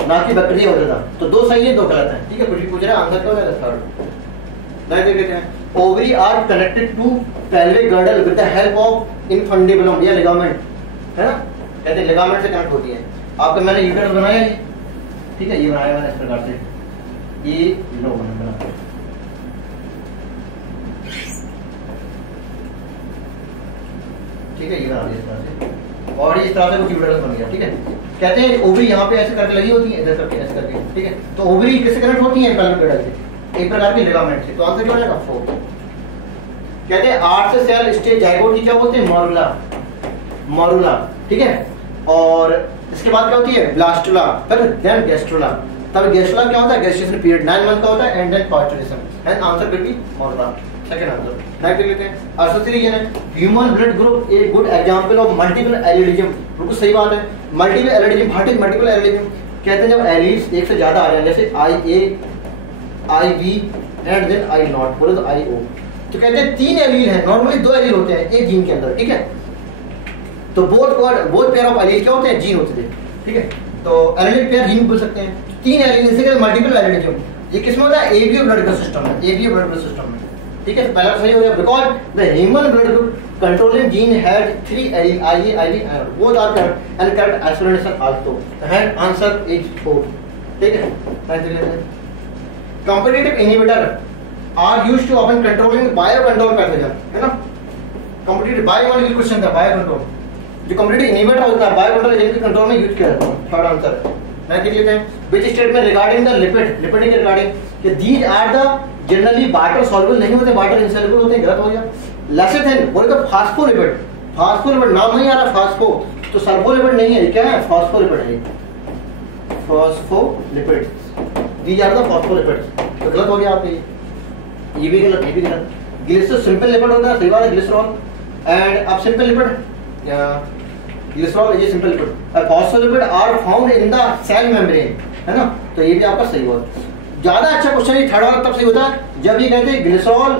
ना कि बैक्टीरिया होता था। तो 2 सही है, 2 गलत है, ठीक है। कुछ भी पूछ रहा है, आंसर क्या हो जाएगा, थर्ड। नहीं देख लेते हैं, ovary are connected to pelvic girdle with the help of infundibulum या लिगामेंट, है ना। कहते हैं लिगामेंट से कनेक्ट होती है। आपका मैंने यूटेरस बनाया ये, ठीक है, ये बनाया मैंने इस प्रकार से, ये लो बना, ठीक है, ये बना दिया इस तरह से। और इस तरह से कुछ यूटेरस बन गया, ठीक है। कहते हैं ओवरी यहाँ पे ऐसे करके लगी होती है, इधर करके ऐसे करके, ठीक है। तो ओवरी किससे कनेक्ट होती है, पेल्विक गर्डल से, एक प्रकार के लिगामेंट से। तो आंसर क्या हो जाएगा, 4। कहते हैं 8 से सेल स्टेज जाइगोट की क्या बोलते हैं, मॉरुला, ठीक है। और इसके बाद क्या होती है, ब्लास्टुला, फिर देन गैस्ट्रुला। तब गैस्ट्रुला क्या होता है, गैस्ट्रेशन पीरियड 9 मंथ का होता है, and then pasteurisation. And answer will be morula, second answer. Next लेते हैं, एसोसिएशन है human blood group a good example of multiple allelism. बिल्कुल सही बात है। Multiple allelism, what is multiple allelism? कहते हैं जब एलीड्स एक से ज्यादा आ रहे हैं, जैसे I A, I B and then I nought, बोले तो आई ओ, तो कहते हैं 3 एलील है। नॉर्मली 2 एलील होते हैं एक जीन के अंदर, ठीक है। तो बोथ पेयर ऑफ एलील क्या होते हैं? जीन होते थे, ठीक है। तो एलिलिक पेयर जीन बोल सकते हैं। 3 एलील इसे मल्टीपल एलिडिज्म। ये किसमें होता है? एबीओ ब्लड ग्रुप सिस्टम में, एबीओ ब्लड ग्रुप सिस्टम में, ठीक है। तो पहला सही हो गया, because the human blood group controlling gene had 3 allele, I A, I B and both are correct and correct explanation also. Hence answer is 4, ठीक है। Competitive inhibitor are used to often controlling biocontrol pathogen, है ना। Competitive biomolecular question था, biocontrol. जो competitive inhibitor होता है biocontrol agent के control में यूज किया जाता है। थर्ड आंसर मैं देख लेते हैं। Which statement regarding the lipid, lipid के रिगार्डिंग कि these are the generally water soluble नहीं होते, वाटर इनसॉल्युबल होते हैं, गलत हो गया। लेसिथिन बोले तो फास्फोलिपिड, फास्फोलिपिड नाम नहीं आ रहा फास्फो, तो सर्फोलिपिड नहीं है, क्या है? फास्फोलिपिड है, phospholipid, these are the phospholipid, तो गलत हो गया आपके, ये भी गलत, ये भी गलत। ग्लिसरॉल सिंपल लिपिड होता है, सही बात है ग्लिसरॉल। एंड अब सिंपल लिपिड, ग्लिसरॉल ये simple lipid. Phospholipid are found in the cell membrane, है ना, तो ये भी आपका सही हुआ। ज्यादा अच्छा क्वेश्चन ये थर्ड वाला तब सही होता है जब ये कहते हैं glycerol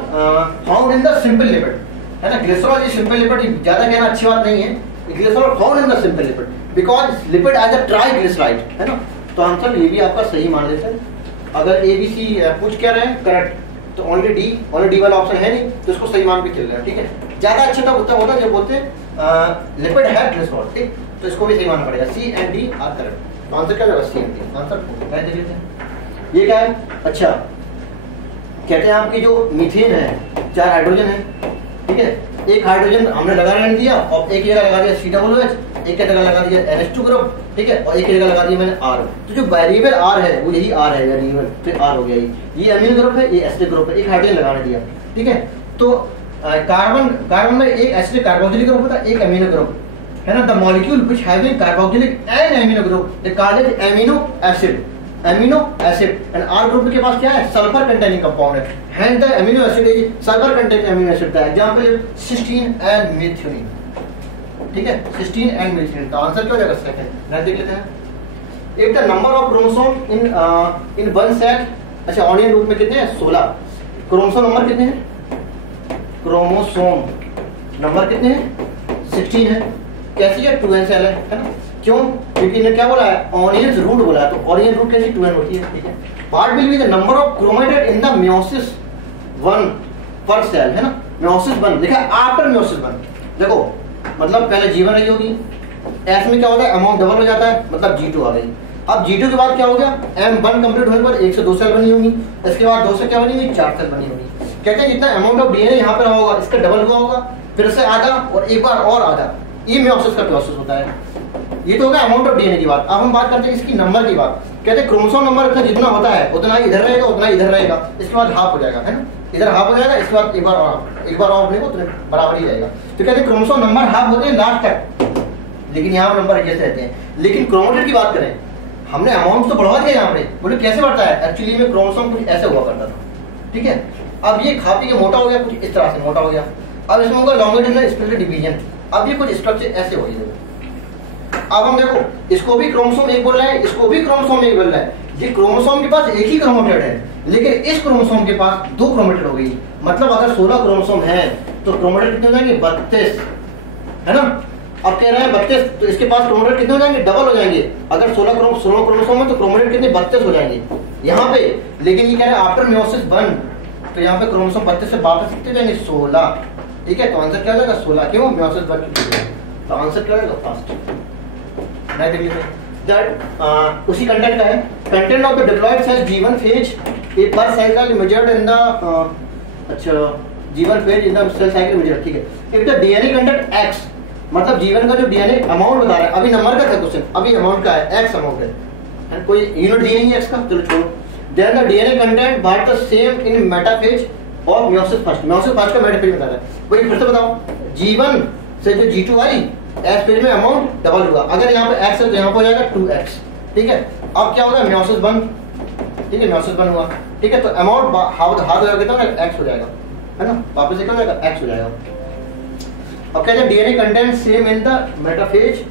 found in the simple lipid, है ना। ग्लिसरॉल ये सिंपल लिपिड ज्यादा कहना अच्छी बात नहीं है। Glycerol found in the simple lipid because lipid as a triglyceride, है ना। तो आंसर ये भी आपका सही मान लेते हैं। अगर ABC पूछ क्या रहे हैं करेक्ट, तो ओनली डी वाला ऑप्शन है नहीं, तो इसको सही मान के चल रहा है, ठीक है। ज्यादा अच्छा तब उत्तर होता है जब बोलते हैं लिपिड है ग्लिसरॉल, ठीक, तो इसको भी सही मानना पड़ेगा। C and D are correct, तो आंसर क्या होगा? C and D आंसर मैं देख लेते हैं। ये क्या है? अच्छा, कहते हैं आपकी जो मीथेन है 4 हाइड्रोजन है, ठीक है। एक हाइड्रोजन हमने लगा दिया और एक जगह लगा दिया COOH, एक जगह लगा दिया NH2 ग्रुप, ठीक है, और एक जगह लगा दिया मैंने R। तो जो वेरिएबल R है वो यही R है, वेरिएबल फिर R हो गया। ये अमीनो ग्रुप है, ये एसिडिक ग्रुप है, एक हाइड्रोजन लगाने दिया, ठीक है। तो कार्बन में एक एसिडिक कार्बोक्सिलिक ग्रुप होता है, एक अमीनो ग्रुप, है ना। The molecule which having carboxylic and amino group they called it amino acid, amino acid. And R group के पास क्या है? सल्फर कंटेनिंग कंपाउंड है, hence the amino acid is sulphur containing amino acid. The example is cysteine and methionine, ठीक है, cysteine and methionine. तो answer क्या हो जाएगा? सेकंड। नेक्स्ट देख लेते हैं। If the number of chromosome in one cell, अच्छा ऑनियन रूट में कितने हैं? 16। क्रोमोसोम नंबर कितने हैं? क्रोमोसोम नंबर कितने हैं? 16 है। कैसी है? 2n सेल है ना। क्यों? क्योंकि इन्हें क्या बोला है? ऑनियंस रूट बोला है, तो ऑनियन रूट कैसी 2n होती है, ठीक है। What will be the number of chromatid in the meiosis 1 पर सेल, है ना। मेयोसिस 1 लिखा है आफ्टर मेयोसिस 1। देखो मतलब पहले G1 रही होगी, S में क्या होता है? अमाउंट डबल हो जाता है, मतलब G2 आ गई। अब G2 के बाद क्या हो गया? M1 कंप्लीट होने पर 1 से 2 सेल बनी होंगी, इसके बाद 2 से क्या बनी होगी? 4 सेल बनी होगी। कहते हैं जितना अमाउंट ऑफ DNA यहाँ पे रहा होगा इसका डबल हुआ होगा, फिर से आधा और एक बार और आधा, ये मेयोसिस का प्रोसेस होता है। ये तो हो गया अमाउंट ऑफ DNA की बात। अब हम बात करते हैं इसकी नंबर की बात। कहते हैं क्रोमोसोम नंबर इतना जितना होता है उतना ही इधर रहेगा, उतना ही इधर रहेगा, इसके बाद हाफ हो जाएगा, है ना। इधर हाफ हो जाएगा, इसके बाद एक बार और नहीं, उतने बराबर ही जाएगा। तो कहते हैं क्रोमोसोम नंबर हाफ होते हैं लास्ट तक, लेकिन यहाँ पर नंबर एडजस्ट रहते हैं। लेकिन क्रोमेटिड की बात करें, हमने अमाउंट तो बढ़वा दिया यहाँ पे, बोले कैसे बढ़ता है? एक्चुअली में क्रोमोसोम कुछ ऐसे हुआ करता था, ठीक है। अब ये खा पी के मोटा हो गया, कुछ इस तरह से मोटा हो गया। अब इसमें होगा लॉन्गिट्यूडिनल स्पेक्ट्रल डिवीजन। अब ये कुछ स्ट्रक्चर ऐसे हो जाएगा। अब हम देखो, इसको भी क्रोमोसोम 1 बोल रहा है, इसको भी क्रोमोसोम 1 बोल रहा है। ये क्रोमोसोम के पास एक ही क्रोमेटिड है, लेकिन इस क्रोमोसोम के पास 2 क्रोमेटिड हो गई। मतलब अगर 16 क्रोमोसोम है तो क्रोमेटिड कितने हो जाएंगे? 32, है ना। अब कह रहे हैं 32, तो इसके पास क्रोमेटिड कितने हो जाएंगे? डबल हो जाएंगे। अगर 16 क्रोमोसोम है तो क्रोमेटिड कितने? 32 हो जाएंगे यहाँ पे। लेकिन ये कह रहे हैं आफ्टर मेयोसिस 1, तो यहाँ पे क्रोमोसोम 32 से वापस कितने जाएंगे? 16, ठीक है। तो आंसर क्या हो जाएगा? 16। क्यों? मेयोसिस 1 की। तो आंसर क्या होगा? फर्स्ट। मैं देख लेते हैं दैट उसी कंटेंट का है। Content of the diploid cell G1 phase a per cycle measured in the अच्छा G1 phase in the cell cycle measured, ठीक है। If the DNA content X, मतलब G1 का जो DNA अमाउंट बता रहा है, अभी नंबर का था क्वेश्चन, अभी अमाउंट का है, X अमाउंट है, कोई यूनिट दिया नहीं है X का, चलो छोड़ो। Then the DNA content what the same in metaphase of meiosis first. Meiosis first का मेटाफेज बता रहा है, वही फिर से बताओ। G1 से जो G2 आई, S फेज में अमाउंट डबल हुआ। अगर यहाँ पे X है तो यहाँ पे हो जाएगा 2X, ठीक है। अब क्या होगा? मेयोसिस 1, ठीक है, मेयोसिस 1 हुआ, ठीक है। तो अमाउंट हाफ हो जाएगा, X हो जाएगा, है ना। वापस क्या हो जाएगा? X हो जाएगा। अब कहते हैं DNA content same in the metaphase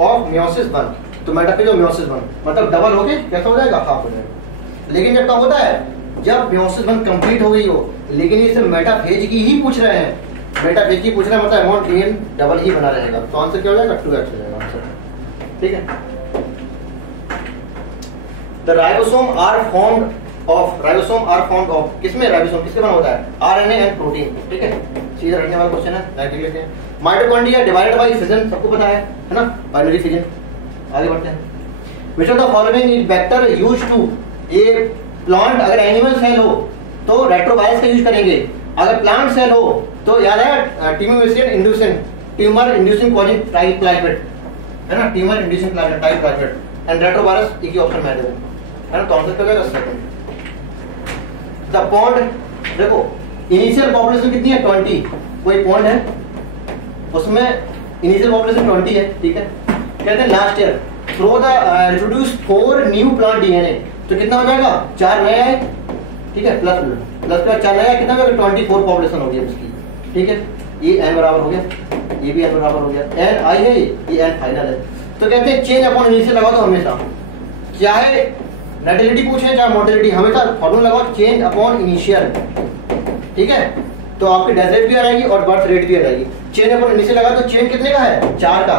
of meiosis 1, तो मेटाफेज ऑफ मियोसिस 1 मतलब डबल होके कैसा हो जाएगा, हाफ हो जाएगा। लेकिन जब कब होता है, जब मियोसिस 1 कंप्लीट हो गई हो, लेकिन ये सिर्फ मेटाफेज की ही पूछ रहे हैं, मेटाफेज की पूछ रहे हैं, मतलब अमाउंट गेन डबल ही बना रहेगा, तो आंसर क्या हो जाएगा, 2x हो जाएगा आंसर। ठीक है, the ribosome are formed of किसमें, राइबोसोम किसके बना होता है, आरएनए एंड प्रोटीन। ठीक है, सीधा रखने वाला क्वेश्चन है, देख लेते हैं। माइटोकॉन्ड्रिया डिवाइडेड बाय फिजन, सबको पता है ना, बाइनरी फिजन। आगे बढ़ते हैं। Which of the following is vector used to, ये प्लांट अगर एनिमल सेल हो तो रेट्रोवायरस का यूज करेंगे, अगर प्लांट सेल हो तो याद है ट्यूमर इंड्यूसिंग कॉजिंग ट्राइप्लाइपेट है ना, ट्यूमर इंड्यूसिंग ट्राइप्लाइपेट एंड रेट्रोवायरस एक ही ऑप्शन में है ना, तो आंसर क्या होगा सेकंड। द पॉन्ड, देखो इनिशियल पॉपुलेशन कितनी है, 20, कोई पॉन्ड है उसमें इनिशियल पॉपुलेशन 20 है। ठीक है, कहते हैं last year through the introduce 4 new plant DNA, तो कितना हो जाएगा, 4 नया है। ठीक है, प्लस प्लस 4 नया कितना हो जाएगा, 24 पॉपुलेशन हो गई उसकी। ठीक है, ये n बराबर हो गया, ये भी n बराबर हो गया, n आई है, ये n फाइनल है। तो कहते हैं चेंज अपॉन इनिशियल लगा दो हमेशा, चाहे नेटिलिटी पूछे चाहे मोर्टेलिटी, हमेशा फॉर्मूला लगाओ चेंज अपॉन इनिशियल। ठीक है, तो आपकी डेथ रेट भी आ जाएगी और बर्थ रेट भी आ जाएगी। चेंज अपॉन इनिशियल लगा तो चेंज कितने का है, 4 का,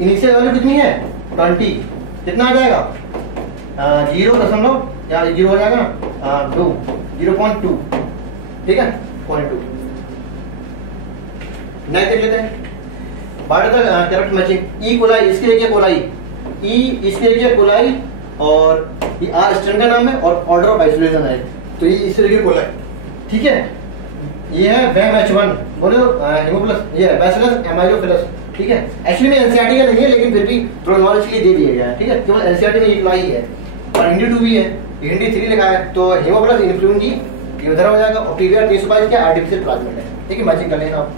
इनिशियल वैल्यू कितनी है 20, कितना आ जाएगा 0 या 0 हो जाएगा ना 0.2। ठीक है, 0.2। नेक्स्ट देख लेते हैं, Biot the correct matching. E coli, इसके लिए क्या कोलाई, ई इसके लिए क्या कोलाई, और ये आर स्ट्रेन का नाम है और ऑर्डर ऑफ आइसोलेशन है, तो ये इस तरह की कोलाई। ठीक है, ये है VAMH1 बोलो हेमोप्लस, ये है बैसिलस एमाइलोफिलस। ठीक है, एक्चुअली में एनसीईआरटी का नहीं है, लेकिन फिर भी थोड़ा नॉलेज के लिए दे दिया गया है। ठीक है, केवल एनसीईआरटी में ये कोलाई है और हिंदी 2 भी है, हिंदी 3 लिखा है, तो हेमोप्लस इन्फ्लुएंजी ये उधर हो जाएगा, और टीवीआर 322 क्या आर्टिफिशियल प्लाज्मिड है। ठीक है, मैचिंग कर लेना आप।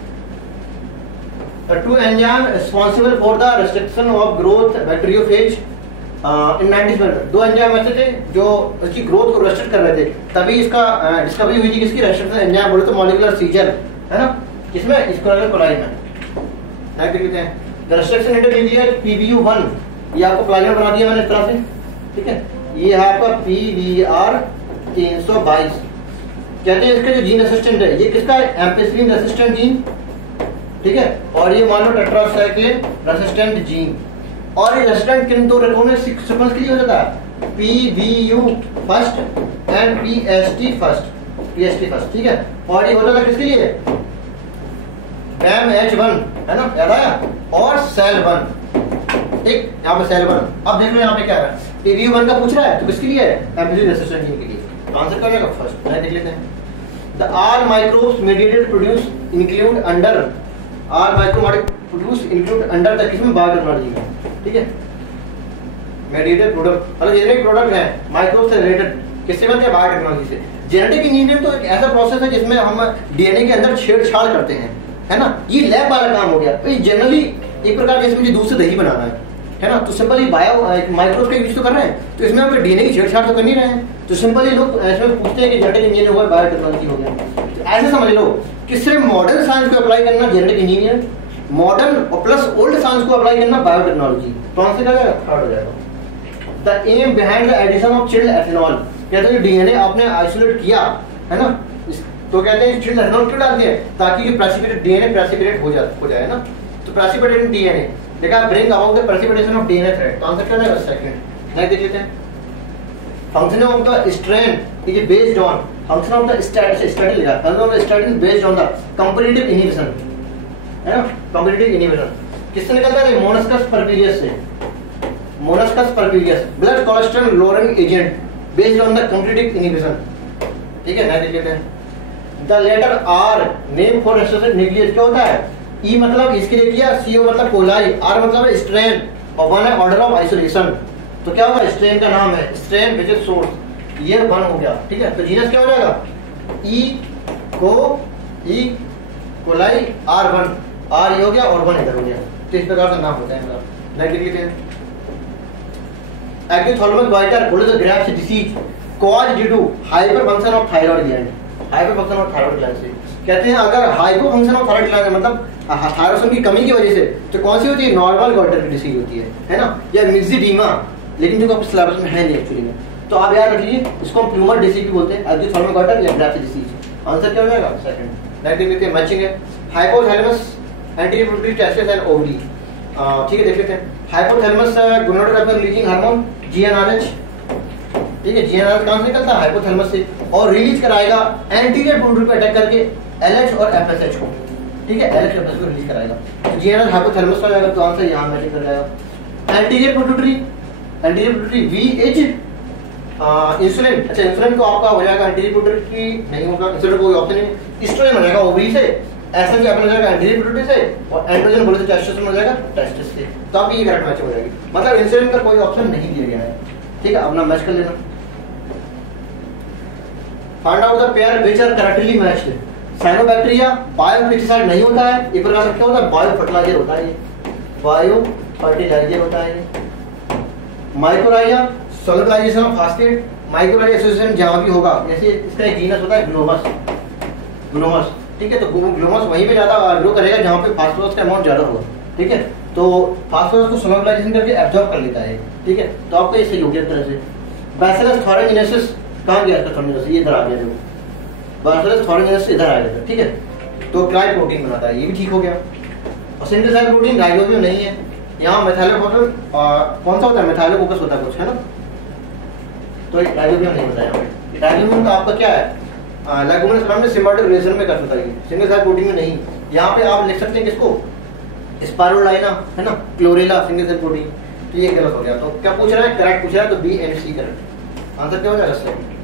Two enzyme responsible for the restriction of growth bacteriophage in 1970, 2 enzyme ऐसे थे जो उसकी ग्रोथ को रेस्ट्रिक्ट कर रहे थे, तभी इसका डिस्कवरी हुई थी। किसकी रेस्ट्रिक्शन एंजाइम बोले तो मॉलिक्यूलर सीजर है ना, किसमें, स्क्वायर कोलाई में। देख लेते हैं, द रेस्ट्रिक्शन इंटरमीडिएट PBU1, ये आपको प्लाज्मा बना दिया मैंने इस तरह से। ठीक है, ये है आपका PBR 322। कहते हैं इसका जो जीन रेसिस्टेंट है, ये किसका है, एम्पेसिलिन रेसिस्टेंट जीन। ठीक है, और ये मान लो टेट्रासाइक्लिन रेसिस्टेंट जीन, और ये रेसिस्टेंट किन 2 रकमों में सीक्वेंस के लिए हो जाता है, PBU first and PST first. ठीक है, और ये होता था किसके लिए, VAMH1 है ना, याद आया, और सेल 1। ठीक, यहाँ पे सेल 1। अब देख लो यहाँ पे क्या है, PBU1 का पूछ रहा है, तो किसके लिए है, एम्पेसिलिन रेसिस्टेंट जीन के लिए, तो आंसर क्या हो जाएगा फर्स्ट। देख लेते हैं, the are microbes mediated produce include under, are micro produce include under the किसमें, बायोटेक्नोलॉजी में। ठीक है, मेडिएटेड प्रोडक्ट मतलब जेनेटिक प्रोडक्ट है माइक्रोब से रिलेटेड, किससे बनते हैं, बायोटेक्नोलॉजी से। जेनेटिक इंजीनियरिंग तो एक ऐसा प्रोसेस है जिसमें हम डीएनए के अंदर छेड़छाड़ करते हैं, है ना, ये लैब वाला काम हो गया। तो जनरली एक प्रकार जैसे मुझे दूध से दही बनाना है ना, तो सिंपल ही बायो माइक्रोब का यूज तो कर रहे हैं, तो इसमें हम डीएनए की छेड़छाड़ तो कर नहीं रहे हैं, तो सिंपल ही लोग इसमें पूछते हैं कि जेनेटिक इंजीनियरिंग हुआ, बायोटेक्नोलॉजी हो गया। तो ऐसे समझ लो कि सिर्फ मॉडर्न साइंस को अप्लाई करना जेनेटिक इंजीनियर, मॉडर्न और प्लस ओल्ड साइंस को अप्लाई करना बायोटेक्नोलॉजी, तो आंसर क्या जाएगा, थर्ड हो जाएगा। The aim behind the addition of chilled ethanol, कहते हैं डीएनए आपने आइसोलेट किया है ना, तो कहते हैं चिल्ड एथेनॉल क्यों डालते हैं, ताकि जो प्रेसिपिटेट डीएनए प्रेसिपिटेट हो जाए ना, तो प्रेसिपिटेट डीएनए देखा, bring about the precipitation of DNA thread, तो आंसर क्या हो जाएगा सेकंड। नेक्स्ट देख लेते हैं, function of the strain is based on, function of the static लिखा है, function of the static based on the competitive inhibition, है ना, कॉम्पिटिटिव इनहिबिशन किससे निकलता है, मोनस्कस परपिलियस से, Monascus purpureus, blood cholesterol lowering agent based on the competitive inhibition. ठीक है, नेक्स्ट देख लेते हैं, the letter R name for restricted nucleus क्या होता है, ई मतलब इसके लिए किया, CO मतलब कोलाई, आर मतलब स्ट्रेन, और 1 है ऑर्डर ऑफ आइसोलेशन, तो क्या होगा, स्ट्रेन का नाम है, स्ट्रेन विच इज सोर्स, ये 1 हो गया। ठीक है, तो जीनस क्या हो जाएगा, ई कोलाई R1, R ये हो गया और 1 इधर हो गया, तो इस प्रकार का नाम होता है इनका। नेक्स्ट देख लेते हैं, एक्टिव गोइटर बोले तो Graves disease cause due to hyper function of thyroid gland, hyper function of thyroid gland से। कहते हैं अगर hypo function of thyroid gland मतलब थायरोसिन की कमी की वजह से तो कौन सी होती है, नॉर्मल गॉइटर की डिसीज होती है ना, या मिक्सिडीमा, लेकिन जो सिलेबस में है नहीं एक्चुअली में। तो आप याद रखिए इसको हम प्लूमर डिसीज भी बोलते हैं, एब्जिथॉर्मिक गॉइटर या ग्राफ डिसीज। आंसर क्या हो जाएगा, सेकंड। नेक्स्ट देख लेते हैं, मैचिंग है hypothalamus anterior pituitary testis and ovary. ठीक है, देख लेते हैं। Hypothalamus gonadotropic releasing hormone GnRH, ठीक है, जीएनआरएच कहां से निकलता है, हाइपोथैलेमस से, और रिलीज कराएगा एंटीरियर पिट्यूटरी पे अटैक करके एलएच और एफएसएच को, ठीक है, एलएच और एफएसएच को रिलीज कराएगा। तो जीएनआरएच हाइपोथैलेमस का जाएगा, तो आंसर यहां मैचिंग कर जाएगा। एंटीरियर पिट्यूटरी वीएच इंसुलिन, अच्छा इंसुलिन को आपका हो जाएगा एंटीरियर पिट्यूटरी नहीं होगा, इंसुलिन कोई ऑप्शन नहीं, एस्ट्रोजन हो जाएगा ओवरी से, एस्ट्रोजन अपना हो जाएगा एंटीरियर पिट्यूटरी से, और एंड्रोजन बोले तो टेस्टोस्टेरोन हो जाएगा टेस्टिस से। तो आपकी ये करेक्ट मैच हो जाएगी, मतलब इंसुलिन का कोई ऑप्शन नहीं दिया गया है, ठीक है, अपना मैच कर लेना। Find out the pair which are correctly matched. Cyanobacteria biopesticide नहीं होता है, एक प्रकार से क्या होता है, बायो फर्टिलाइजर होता है, ये बायो फर्टिलाइजर होता है। Mycorrhiza solubilisation of phosphate, mycorrhiza association जहां भी होगा, जैसे इसका एक जीनस होता है ग्लोमस, ठीक है, तो ग्लोमस वहीं पे ज्यादा ग्रो करेगा जहां पे फास्फोरस का अमाउंट ज्यादा होगा, ठीक है, तो फास्फोरस को सोलबिलाइजेशन करके एब्जॉर्ब कर लेता है, ठीक है, तो आपको ये सही हो गया तरह से। बैसिलस थोराइजेनेसिस कहां गया इसका थोराइजेनेसिस, ये इधर आ गया, देखो बैसिलस थोराइजेनेसिस इधर आ गया, ठीक है, तो क्राई प्रोटीन बनाता है, ये भी ठीक हो गया। और सिंगल सेल प्रोटीन राइबोसोम नहीं है, यहाँ मेथाइलोफोकस कौन सा होता है, मेथाइलोफोकस होता है कुछ, है ना, तो राइबोसोम नहीं होता है यहाँ पे। राइबोसोम का आपका क्या है, लेगुमिनस फैमिली सिम्बायोटिक रिलेशन में कर सकता है, सिंगल सेल प्रोटीन में नहीं। यहाँ पे आप लिख सकते हैं किसको, स्पाइरुलाइना, है ना, क्लोरेला सिंगल सेल प्रोटीन, तो ये गलत हो गया। तो क्या पूछ रहा है, करेक्ट पूछ रहा है, तो B and C correct. Answer क्या हो जाएगा, सेकंड।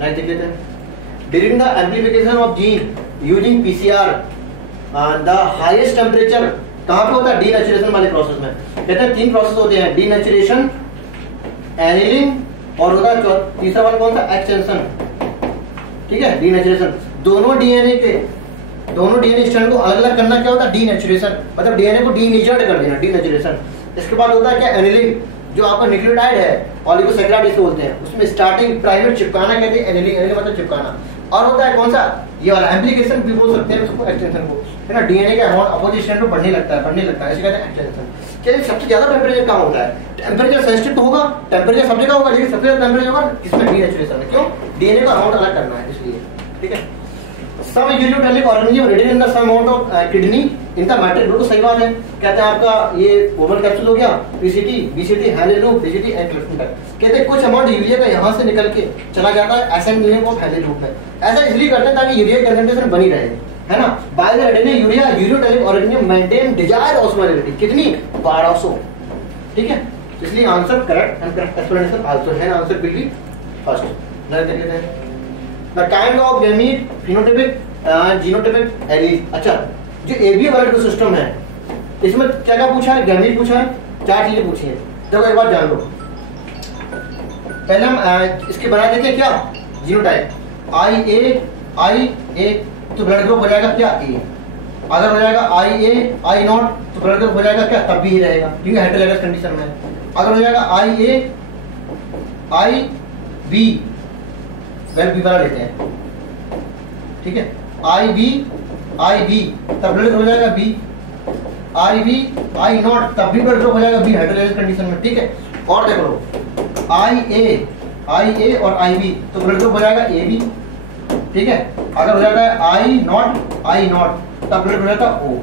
नेक्स्ट देख लेते हैं। During the amplification of gene using PCR the highest temperature कहां पे होता है, डीनेचुरेशन वाले प्रोसेस में। कहते हैं 3 प्रोसेस होते हैं, डीनेचुरेशन, एनिलिंग और होता है तीसरा वाला कौन सा, एक्सटेंशन, ठीक है, डीनेचुरेशन। दोनों डीएनए स्ट्रैंड को अलग अलग करना क्या होता है, डीनेचुरेशन, मतलब डीएनए को डीनेचर्ड कर देना, डीनेचुरेशन। इसके बाद होता है क्या, एनिलिंग, जो आपका न्यूक्लियोटाइड है ऑलिगोसैकेराइड इसको बोलते हैं, उसमें स्टार्टिंग प्राइमेट चिपकाना कहते हैं, एनिलिंग मतलब चिपकाना। और होता है कौन सा, ये वाला एम्प्लीकेशन भी बोल सकते हैं उसको, एक्सटेंशन को, है ना, डीएनए का अमाउंट अपोजिट स्ट्रैंड में बढ़ने लगता है, इसे कहते हैं एक्सटेंशन। चलिए सबसे ज्यादा टेम्परेचर कहाँ होता है, टेम्परेचर सेंसिटिव तो होगा, टेम्परेचर सब जगह होगा, लेकिन सबसे ज्यादा टेम्परेचर होगा किसमें, डीनेचुरेशन में। क्यों, डीएनए का अमाउंट अलग करना है इसलिए, ठीक है। Some ureotelic organism retain in the some amount of kidney in the matter, बिल्कुल सही बात है। कहते हैं आपका ये ओवल कैप्सूल हो गया, PCT, BCT, Henle loop, BCT and Clifton. कहते हैं कुछ अमाउंट यूरिया का यहाँ से निकल के चला जाता है एसेंडियम ऑफ हैलेलूप में। ऐसा इसलिए करते हैं ताकि यूरिया कंसंट्रेशन बनी रहे, है ना। By the retaining urea ureotelic organism maintain desired osmolarity, कितनी 1200, ठीक है। इसलिए answer correct and correct explanation also है, answer will be first. Next देख लेते हैं। The kind of gamete, phenotypic, genotypic, allele. अच्छा, जो एबीए वाला जो सिस्टम है इसमें क्या क्या पूछा है, गैमीट पूछा है, 4 चीजें पूछी है। देखो एक बात जान लो, पहले हम इसके बना देते हैं क्या, जीनोटाइप, आई ए तो ब्लड ग्रुप हो जाएगा क्या, ए। अगर हो जाएगा आई ए आई नॉट तो ब्लड ग्रुप हो जाएगा क्या, तब भी ही रहेगा क्योंकि हेटेरोजाइगस कंडीशन में। अगर हो जाएगा I A I B, well B वाला लेते हैं, ठीक है, आई बी तब ब्लड ग्रुप हो जाएगा B, I B I not तब भी ब्लड ग्रुप हो जाएगा बी, हेटेरोजाइगस कंडीशन में, ठीक है। और देख लो आई ए और आई बी तो ब्लड ग्रुप हो जाएगा ए बी, ठीक है। अगर हो जाता है आई नॉट तब ब्लड हो जाता है ओ।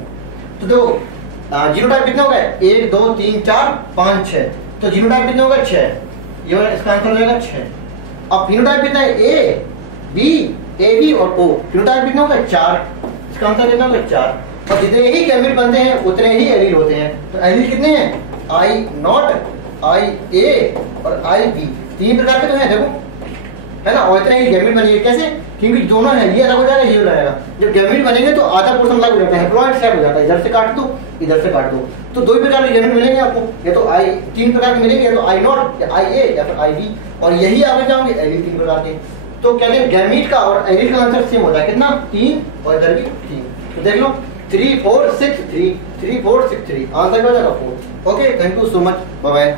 तो देखो जीनोटाइप कितने हो गए, 1 2 3 4 5 6, तो जीनोटाइप कितने हो गए 6, ये वाला इसका आंसर हो जाएगा 6। अब फिनोटाइप कितना है, ए बी और ओ, फिनोटाइप कितने हो गए 4, इसका आंसर कितना हो गया 4। और जितने ही गैमेट बनते हैं उतने ही एलील होते हैं, तो एलील कितने हैं, आई नॉट, आई ए और आई बी, 3 प्रकार के तो हैं देखो, है ना। और इतने ही गैमेट बनेंगे, कैसे, क्योंकि दोनों है, ये अलग हो जाएगा, ये अलग हो जाएगा। जब गैमेट बनेंगे तो आधा पोर्शन अलग हो जाता है, हैप्लॉइड सेट हो जाता है, इधर से काट दो इधर से काट दो, तो 2 प्रकार के गैमेट मिलेंगे आपको, या तो आई 3 प्रकार के मिलेंगे, या तो आई नॉट या आई ए या फिर आई बी, और यही आगे जाओगे एलील 3 प्रकार के। तो कहते हैं गैमेट का और एलील का आंसर सेम होता है, कितना 3 और इधर भी 3। तो देख लो 3 4 6 3, 3 4 6 3, आंसर क्या हो जाएगा 4। Okay, thank you so much, bye bye.